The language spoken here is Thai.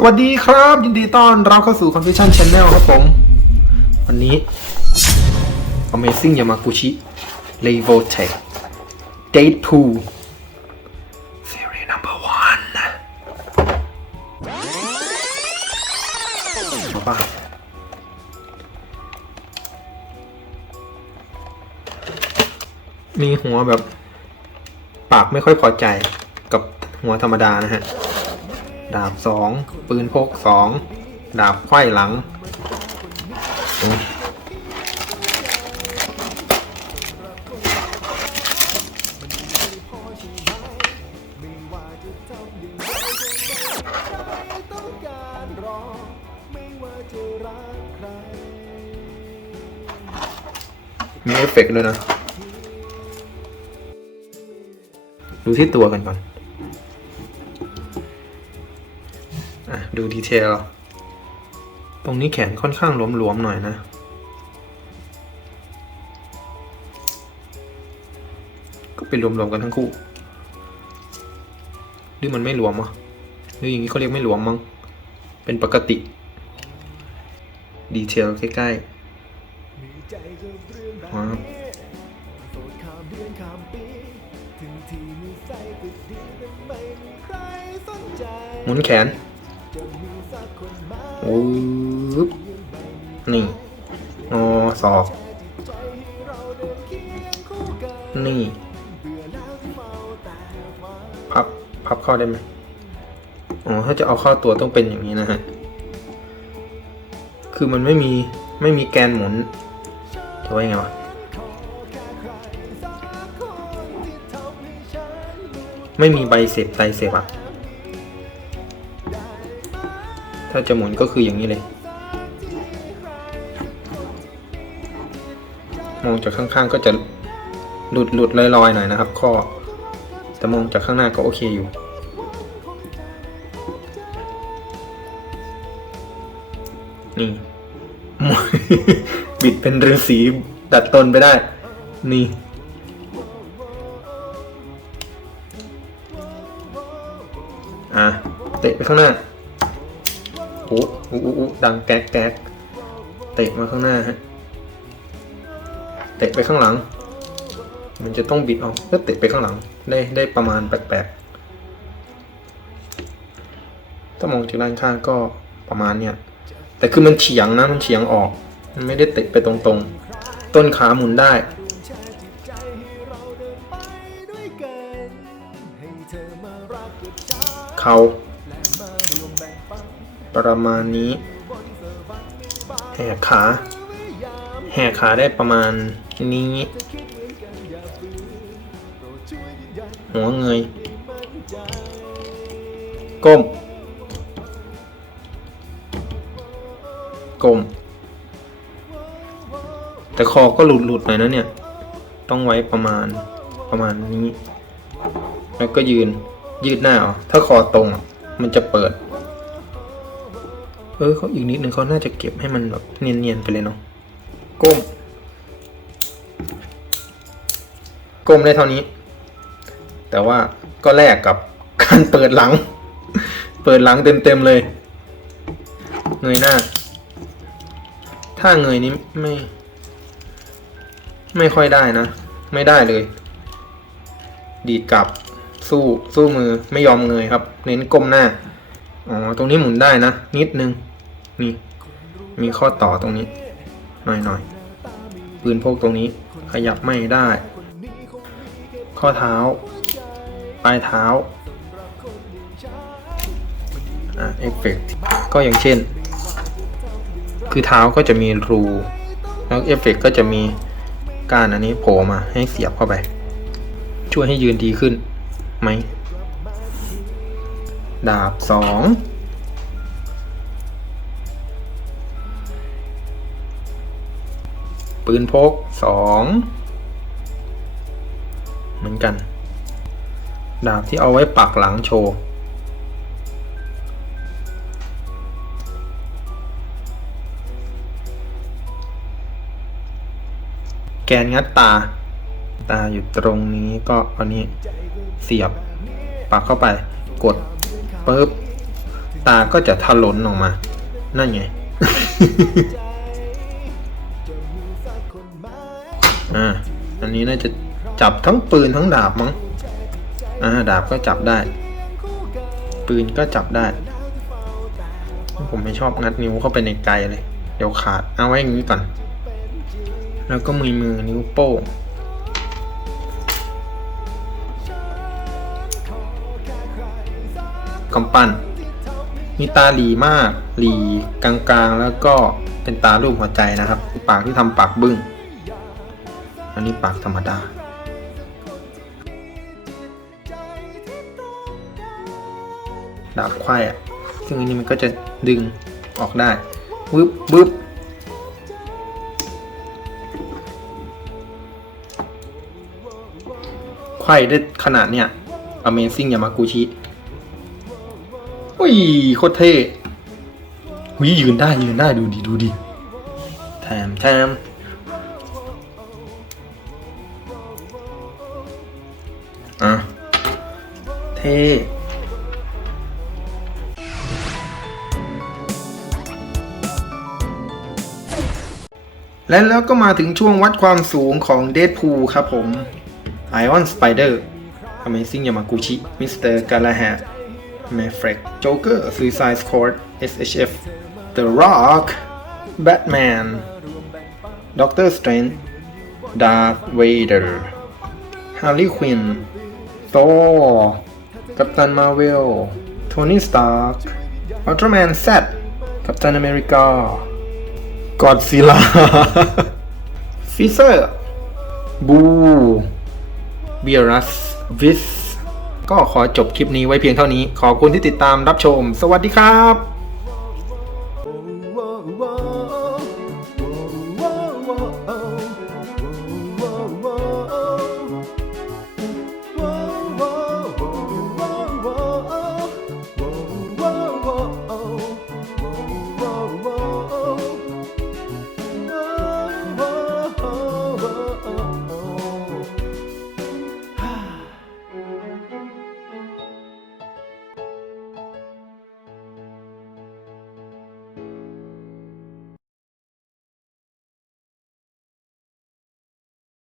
สวัสดีครับ ยินดีต้อนรับเข้าสู่ Confusion Channel ครับผม วันนี้ Amazing Yamaguchi Level Tech Date 2 Series number one เอาป่ะมีหัวแบบ ปากไม่ค่อยพอใจกับหัวธรรมดานะฮะ ดาบสองปืนพกสองดาบไขว้หลังมมีเอฟเฟกต์ด้วยนะ ดูที่ตัวกันก่อน อะดูดีเทล ตรงนี้แขนค่อนข้างหลวมๆหน่อยนะ ก็เป็นรวมๆกันทั้งคู่หรือมันไม่รวมอะหรืออย่างนี้เขาเรียกไม่รวมมั้ง เป็นปกติ ดีเทลใกล้ๆว้าวหมุนแขน นี่งอศอก นี่ พับ พับเข้าได้ไหมอ๋อ ถ้าจะเอาเข้าตัวต้องเป็นอย่างนี้นะฮะ คือมันไม่มี ไม่มีแกนหมุน จะว่ายังไงวะไม่มีใบเสพไตเสพอะ ถ้าจะหมุนก็คืออย่างนี้เลย มองจากข้างๆก็จะหลุดหลุดลอยๆหน่อยนะครับ ข้อ แต่มองจากข้างหน้าก็โอเคอยู่ นี่ บิดเป็นฤาษีดัดตนไปได้ นี่อะเตะไปข้างหน้า อ้โอ้โอ้โอ้ดังแก๊กแก๊กเตะมาข้างหน้าฮะ เตะไปข้างหลัง มันจะต้องบิดออกแล้วเตะไปข้างหลัง ได้ได้ประมาณแปลกๆถ้ามองจากด้านข้างก็ประมาณเนี้ยแต่คือมันเฉียงนะ มันเฉียงออก มันไม่ได้เตะไปตรงๆ ต้นขาหมุนได้เขา ประมาณนี้ แหกขา แหกขาได้ประมาณนี้ หัวเงย ก้ม ก้ม แต่คอก็หลุดหลุดๆหน่อยนะเนี่ย ต้องไว้ประมาณประมาณนี้ แล้วก็ยืนยืดหน้าออกถ้าคอตรงมันจะเปิด เออเขาอีกนิดนึงเขาน่าจะเก็บให้มันแบบเนียนๆไปเลยเนาะก้มก้มได้เท่านี้ แต่ว่าก็แลกกับการเปิดหลัง เปิดหลังเต็มๆเลย เงยหน้า ถ้าเงยนี้ไม่ ไม่ค่อยได้นะ ไม่ได้เลย ดีดกลับสู้สู้มือไม่ยอมเงยครับ เน้นก้มหน้าอ๋อตรงนี้หมุนได้นะ นิดนึง นี่ มีข้อต่อตรงนี้ หน่อยหน่อยปืนพกตรงนี้ ขยับไม่ได้ ข้อเท้า ปลายเท้าอะเอฟเฟกก็อย่างเช่น คือเท้าก็จะมีรู แล้วเอฟเฟกก็จะมีก้านอันนี้โผล่มาให้เสียบเข้าไป ช่วยให้ยืนดีขึ้นไหมดาบสอง ปืนพกสองเหมือนกัน ดาบที่เอาไว้ปักหลังโชว์ แกนงัดตา ตาอยู่ตรงนี้ก็เอานี้เสียบ ปักเข้าไปกดปึ๊บ ตาก็จะถลนออกมา นั่นไง นนี้น่าจะจับทั้งปืนทั้งดาบมั้งอ่าดาบก็จับได้ ปืนก็จับได้ ผมไม่ชอบงัดนิ้วเข้าไปในไกลเลย เดี๋ยวขาดเอาไว้อย่างนี้ก่อน แล้วก็มือมือนิ้วโป้งกำปั้น มีตาหลีมาก หลีกลางๆ แล้วก็เป็นตารูปหัวใจนะครับ ปากที่ทำปากบึ้ง อันนี้ปากธรรมดา ดาบควายอะ ซึ่งอันนี้มันก็จะดึงออกได้วึบบึบควายได้ขนาดเนี้ย Amazing Yamaguchi อุ้ย โคตรเท่หุยยืนได้ยืนได้ดูดิดูดิแถมแถม อะ เท่และแล้วก็มาถึงช่วงวัดความสูงของเด p พูครับผม Iron Spider Amazing Yamaguchi Mr. Galahad Mayfrek Joker Suicide Squad SHF The Rock Batman Doctor Strange Darth Vader Harley Quinn โตกัปตันมาเวล โทนี่สตาร์กอัลตร้าแมนแซดกัปตันอเมริกากอดซิลาฟิเซอร์ บูเบียรัส วิส ก็ขอจบคลิปนี้ไว้เพียงเท่านี้ ขอบคุณที่ติดตามรับชม สวัสดีครับ